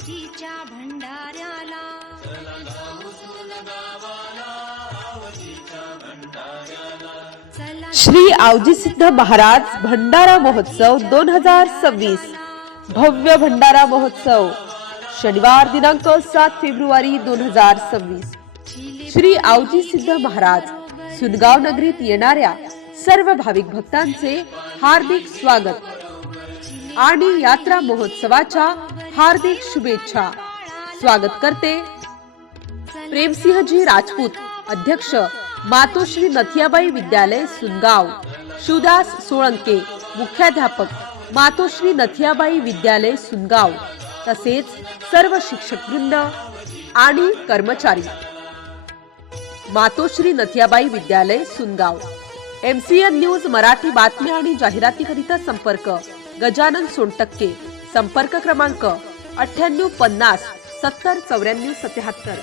आवजीच्या भंडाऱ्याला चला जाऊ सुनगावाला, आवजीच्या भंडाऱ्याला. श्री आवजी सिद्ध महाराज भंडारा महोत्सव 2026 भव्य भंडारा महोत्सव शनिवार दिनांक 7 फेब्रुवारी 2026. श्री आवजी सिद्ध महाराज सुनगाव नगरीत येणाऱ्या सर्व भाविक भक्तांचे हार्दिक स्वागत आणि यात्रा महोत्सवाच्या हार्दिक शुभेच्छा. स्वागत करते प्रेमसिंहजी राजपूत, अध्यक्ष मातोश्री नथियाबाई विद्यालय सुनगाव. शिवदास सोळंके, मुख्याध्यापक मातोश्री नथियाबाई विद्यालय सुनगाव, तसेच सर्व शिक्षकवृंद आणि कर्मचारी. मातोश्री नथियाबाई विद्यालय सुनगाव. MCN न्यूज मराठी बातम्या आणि जाहिरातीकरिता संपर्क गजानन सोनटक्के. संपर्क क्रमांक 9850 70 94 77.